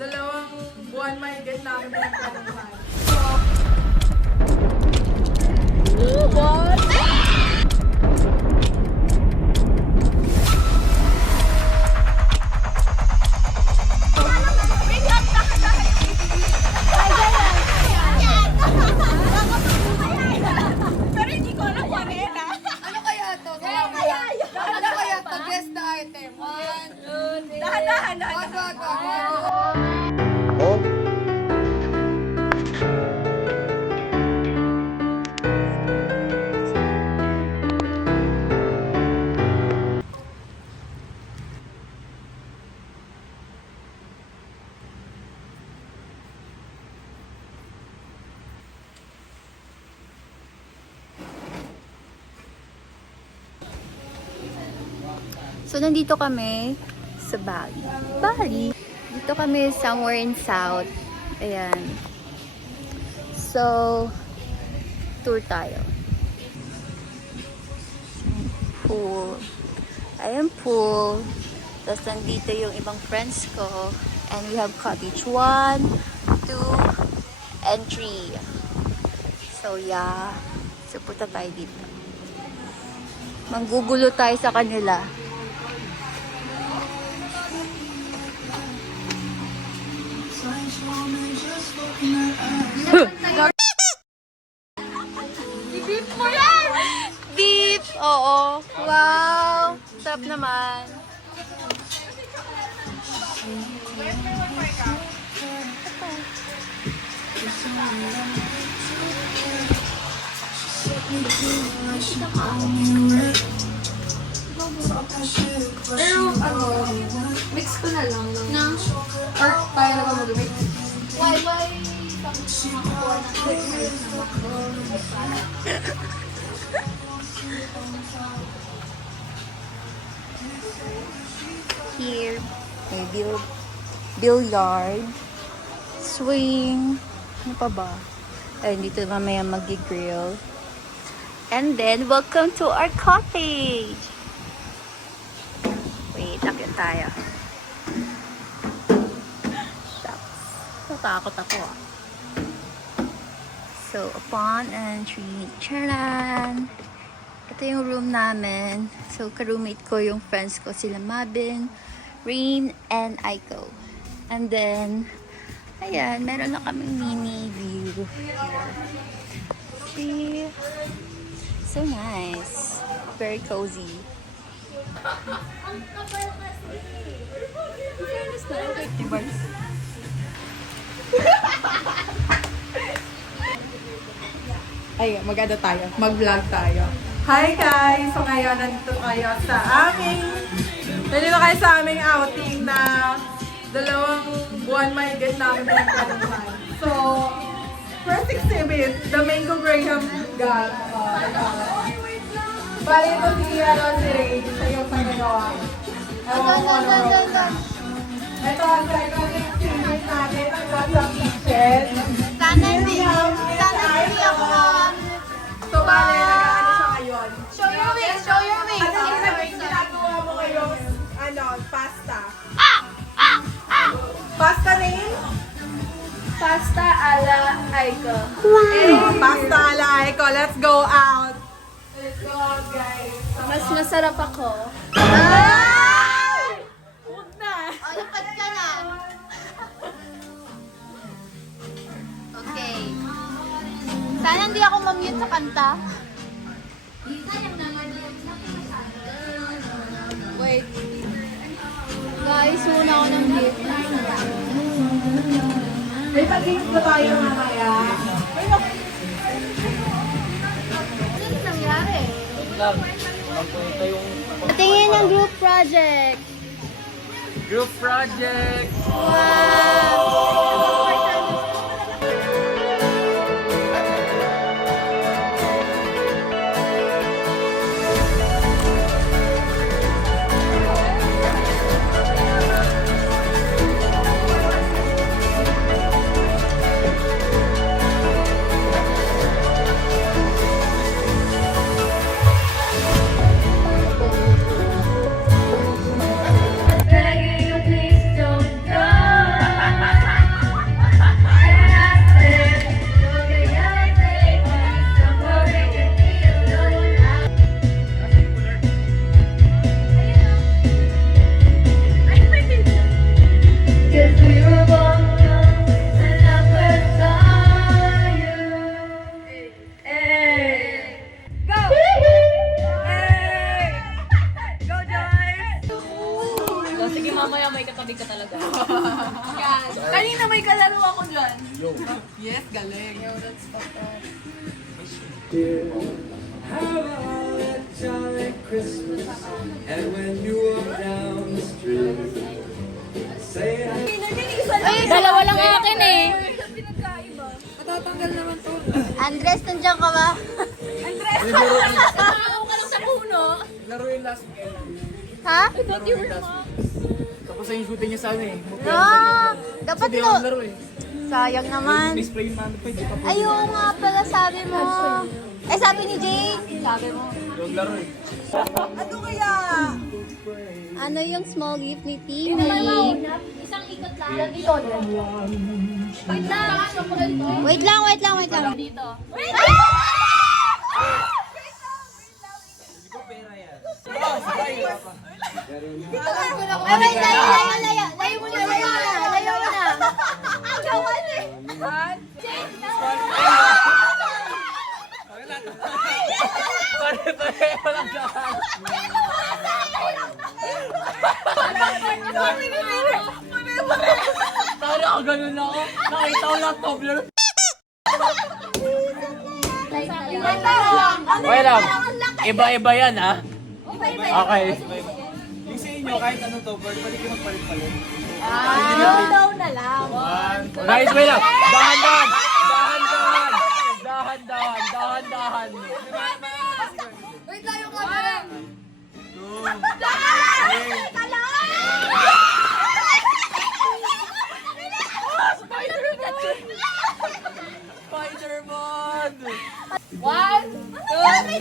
2 buwan mahigit namin pinagplanuhan. What? So, nandito kami sa Bali. Bali! Dito kami somewhere in South. Ayan. So, tour tayo. Pool. Ayan, pool. Tapos, nandito yung ibang friends ko. And we have cottage 1, 2, and 3. So, yeah. So, punta tayo dito. Manggugulo tayo sa kanila. Beef mo yan! Beef! Oo. Wow! Sarap naman. Pero mix ko na lang. Na? Or tayo na ba mag-mix? Why? Here, may billiard, swing, ano pa ba? Ay, dito mamaya mag-grill. And then, welcome to our cottage! Wait, akyat tayo. Natakot ako ah. So, upon entry, charan! Ito yung room namin. So, ka-roommate ko yung friends ko, sila Mabin, Rain, and Aiko. And then, ayan, meron na kaming mini view here. See? So nice. Very cozy. Ay, mag-ano tayo? Mag-vlog tayo. Hi guys! So ngayon, nandito kayo sa aming outing na 2 buwan mahigit namin pinagplanuhan. So, first exhibit, the Mango Graham Gag. Bali ito si Ray, siya yung nagagawa. Ito ang second exhibit natin, ang WhatsApp kitchen. Sana hindi ako. So, bali, nag-ano siya ngayon. Show your wings! Show your wings! Ano yung ginagawa mo ngayon? Pasta. Pasta name? Pasta ala Aiko. Pasta ala Aiko. Let's go out. Let's go out, guys. Mas masarap ako. Ay! Huwag na. Oh, lapad ka na. Okay. Sana hindi ako mamute sa kanta. Wait. Guys, muna ako ng gift. May pag-games na tayo mamaya. Ano nangyari? Tingin ng group project. Group project! Wow! Begging you please don't go. Kanina may kalaro ako dyan. Yes, galing. Have a jolly Christmas, and when you walk down the street, say Dalawa lang akin eh. Matatanggal naman to. Andres, nandiyan ka ba? Nakakaw ka lang sa puno. Laro yung last game. Ha? Tapos yung shooting niya sa ano eh. Ah, dapat Hindi no. ako laro eh. Sayang naman. Display yung ano pa, hindi pa po. Ayaw nga pala sabi mo. Eh sabi ni Jake. Sabi mo. Yung laro eh. Ano kaya? Ano yung small gift ni Timmy? Isang ikot lang. Wait lang. Wait lang. Dito. Ay, wait, layo. Layo mo na. Ang gawan eh. Pare-pareho lang daan. Tara ako ganun ako. Nakita ko lang Tobler. Okay lang. Iba-iba yan ha. Okay. yung sa inyo, kahit anong to, pwede kayo magpalit-palit. Daw na lang. Guys, wait lang. Dahan-dahan. Wait lang yung camera. Spider-Man! One, two, three.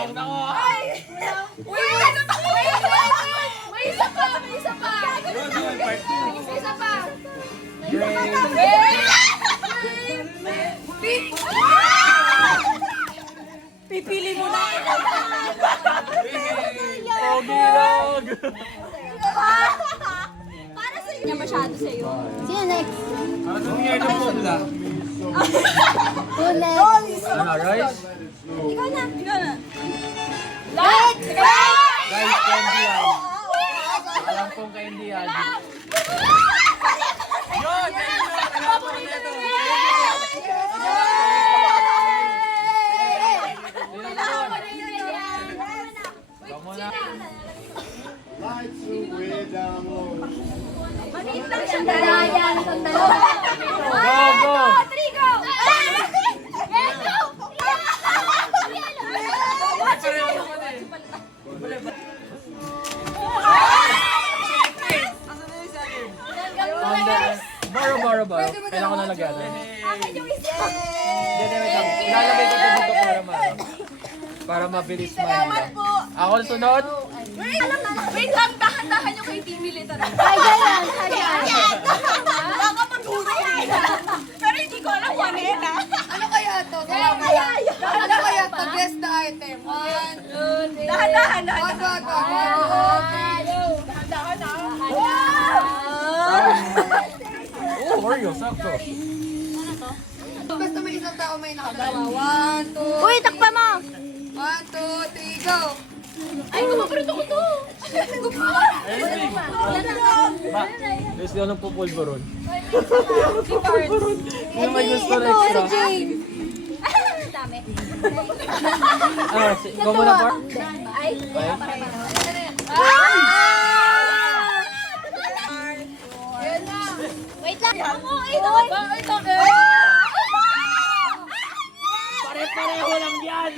Out ako. May isa pa. May isa pa. Pipili mo na. Ogilog! Para sa inyo masyado sa'yo. Sino next? Ano nangyayari ng pula? Who next? Ano, Royce? Ikaw na. Wait! Guys, candy yan. Alam kong candy yan. Come on na. Maliit lang siyang daraya. Itong dalawa. Go, go! Three, go! Let's go! Baro. Kailangan ko na lagyan. Akin yung isa. Hindi, wait lang. Ilalagay ko dito para mabilis man. Ako na sunod. Wait lang, dahan-dahan yung kay Timmy literal. Kaya yan. Baka mag-uwi. Pero hindi ko alam kung ano yan ah. Ano kaya to? Ano kaya to? Guess the item. One, two, three. Dahan-dahan. Dahan-dahan Oh, Oreo, sakto. Basta may isang tao may nakadalawa. One, two, Uy, takpa mo. 1, 2, 3, go! Ay, kumaparito ko to! Ma, gusto ko ng pupulburon. Hindi may gusto na extra. Dami. Ikaw muna, Par. Ay, wait lang. Ito. Pare-pareho lang yan.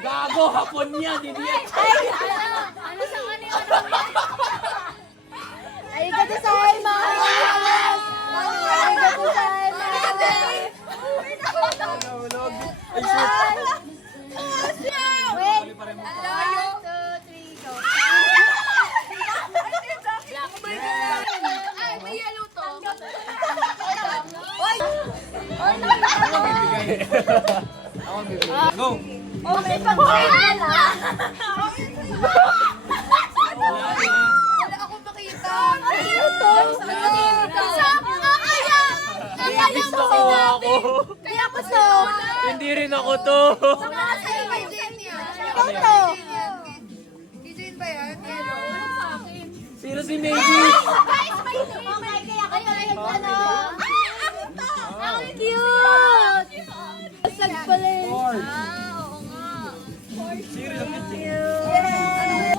Gago, hapon yan. Hindi yan. Ano sa kanina? Arigato gozaimasu. Arigato gozaimasu. Wait. 1, 2, 3, go. Ay, may yellow to. Go! Okay, pag-wait na. Wala akong makita. Ano to? Kaya ko to. Hindi rin ako to. Sa'yo kay Jane yan. Ikaw to. Kay Jane ba yan? Sino si Maybe? Guys, may okay, kaya kayo ano? Ang cute! Sag pala eh. Oo nga.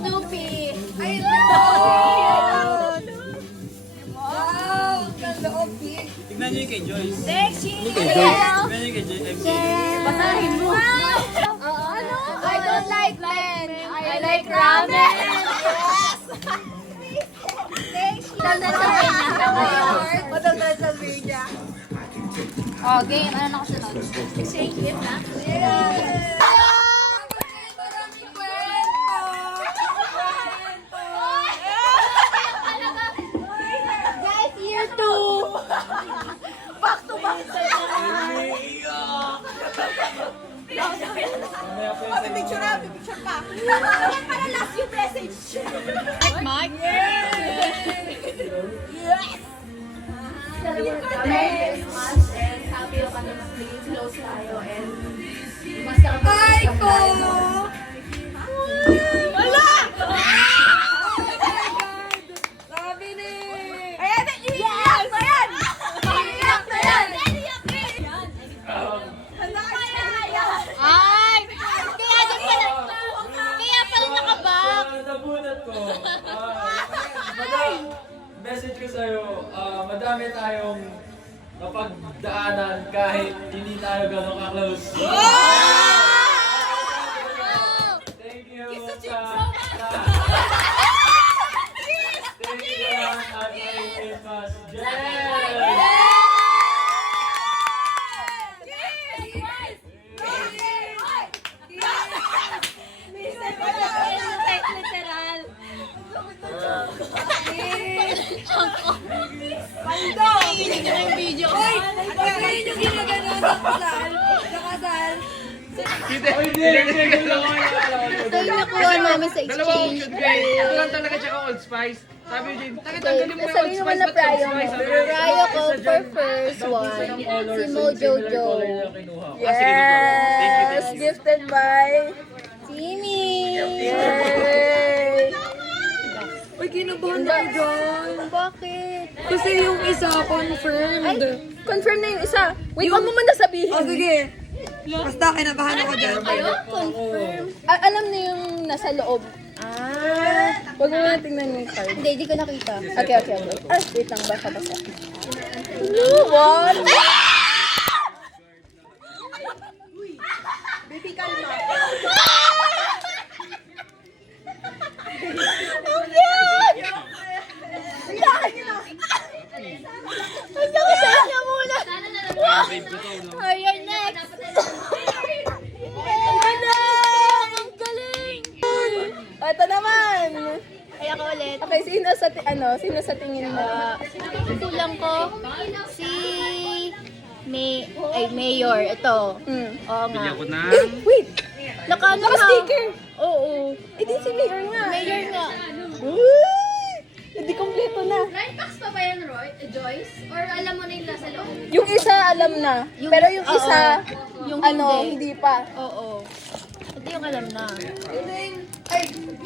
Snoopy. I love. Wow, ganda of it. Tignan niyo yung kay Joyce. Sexy. Tignan niyo yung kay MC. Basahin mo. Ano? I don't like men. I like ramen. Madaldal sa media. Oh, game. Ano na kasunod? Exchange gift na? Yeah! Maraming kwento! Guys, year 2! Back to back! Picture na, picture pa. Yan para last yung message. Mike? Yes! Ay ko! Wala! Sabi ni! Ayan na! Iiyak na yan! Iiyak na yan! Ay! Kaya doon pala. Kaya pala nakabak. Nabunot ko. Madam, message ko sa'yo, madami tayong napagdaanan kahit hindi tayo gano'ng ka-close. Thank you sa... Thank you at my famous Jen! Nakikinig ka ng video. Pagkain yung ginagano sa kasal. Hindi lang ako Ito yung nakuha namin sa exchange. Ito lang talaga tsaka Old Spice. Sabi ni Jane, tanggalin mo yung Old Sabi naman Spice. na ba't prayo Old mo. Spice? Sabi ko, Prayo ko isa for dyan. first Daw one. isa ng color, Si so Mo similar Jojo. color yung kinuha ko. Ah, sige, no problem. Thank you, thank you. Gifted by Timmy! Yay! Uy, kinabahan ako dyan. Bakit? Kasi yung isa, confirmed. Confirm na yung isa. Wait, huwag mo muna sabihin. Oh, sige. Basta kinabahan ako dyan. Ayun, confirm. Alam na yung nasa loob. Huwag mo na tingnan yung card. Hindi, di ko nakita. Okay. Wait lang, basa. Ano? What? Baby, kalma. Ang cute! Ang sakasaya niya muna. Ayan, next. Ang galing! Ang galing! Ito naman. Kaya ko ulit. Okay, sino sa tingin mo? Kulang ko si Mayor. Ito. Oo nga. Wait! Naka-ano na? Naka-sticker. Oo. Di si Mayor nga. Mayor nga. Uy! Hindi kompleto na. Blind box pa ba yan, Roy? Joyce? Or alam mo na yung nasa loob? Yung isa alam na. Pero yung Oo. isa, Yung hindi pa. Oo. Ito yung alam na. Ay,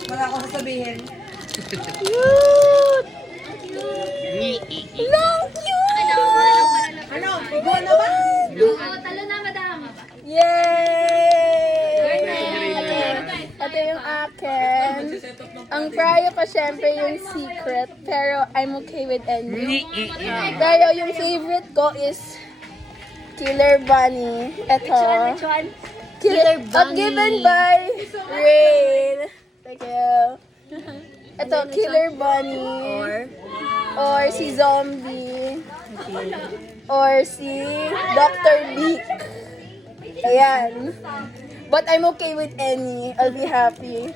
wala akong sasabihin. Cute! Long cute! Ano? Go na ba? Oo, talo na, madam. Yay! Ito yung akin. Ang prayo ko syempre yung secret. Pero I'm okay with any. Pero yung favorite ko is Killer Bunny. Ito. Killer Bunny. Given by Rain. Thank you. Ito, Killer Bunny. Or si Zombie. Or si Dr. Beak. Ayan. But I'm okay with any. I'll be happy.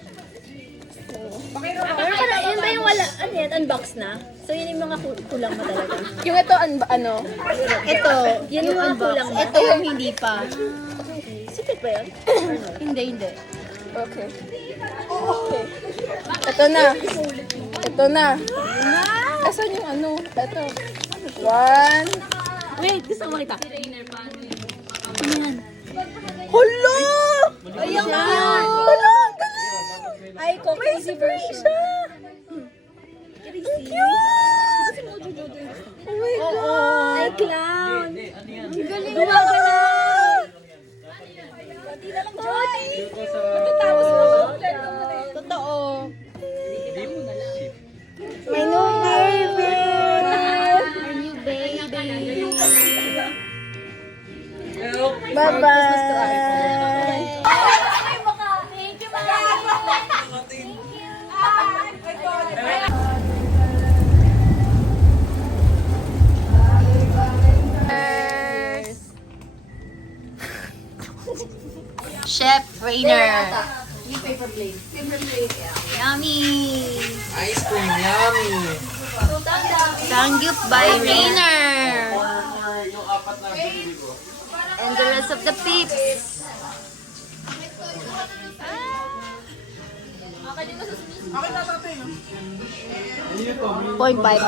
Pero parang, yun ba yung wala, ano yan, unbox na? So yun yung mga kulang mo talaga. Yung ito, ano? Ito, yun yung unbox. Ito yung hindi pa. Secret ba yun? Hindi. Okay. Okay. Ito na. Ito na. Asan yung ano? Ito. One. Wait, gusto mo makita? yan. Hala! Ayan nga. Hala! Ang galing! Ay, ko, crazy version. Crazy. Oh my God! Ay, clown. Ano yan? Gumagalaw. Dito sa... Totoo. Deep ship. May new baby! Our new baby. Bye-bye! Thank you, Mama. Chef Rainer. Yummy. Ice cream, yummy! Sangyup by Rainer. Yung apat na binili ko. And the rest of the peeps. Point five.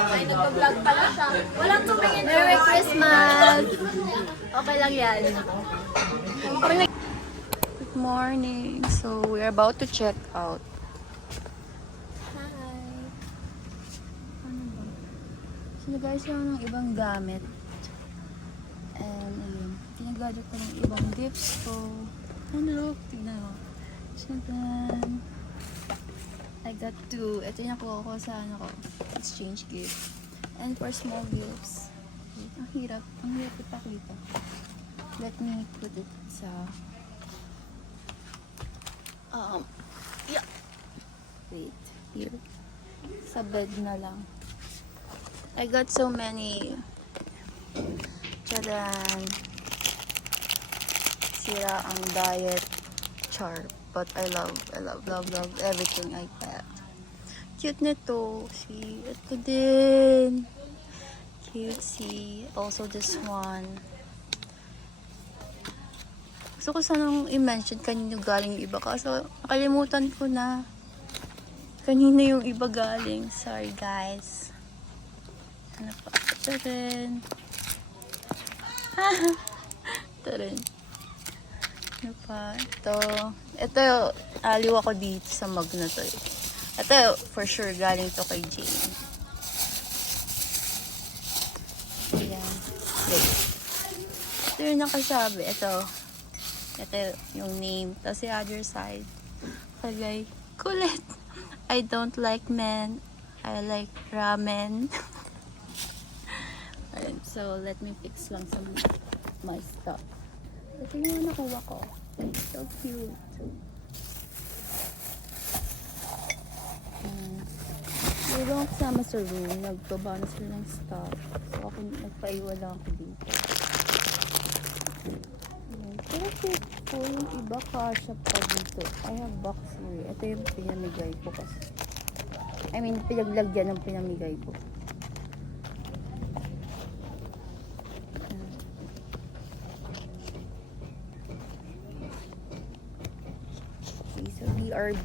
Merry Christmas! Okay lang yan. Good morning. So, we're about to check out. Hi! Ano ba? Sinagayos lang ng ibang gamit. And, ayun. Tinagadyo ko ng ibang dips ko. Ano, look. Tignan mo. Tsadan! I got two. Ito yung nakuha ko sa ano ko. Exchange gift. And for small gifts. Wait, ang hirap. Ang hirap ipakita. Let me put it sa... yeah. Wait. Here. Sa bed na lang. I got so many. Tchadan! Sira ang diet chart. But I love everything I got. Cute nito. See, ito din. Cute, see. Also this one. Gusto ko sanang i-mention kanino galing yung iba. Kaso nakalimutan ko na. Kanino yung iba galing. Sorry guys. Ano pa? Ito rin. Ito rin. Ano pa? Ito, aliw ako dito sa mug na to eh. Ito, for sure, galing to kay Jane. Ayan. Wait. Ito yung nakasabi. Ito yung name. Tapos the other side. Kagay, kulit. I don't like men. I like ramen. Alright, so let me fix lang some my stuff. Ito yung nakuha ko. So cute. Hindi ko kasama sa room. Nagbaba na sila ng stuff. So ako nagpaiwan lang ako dito. Ayan. Pero cute po yung iba kasha pa dito. I have box here. Ito yung pinamigay ko kasi. I mean, pinaglagyan ng pinamigay ko. Okay, so BRB.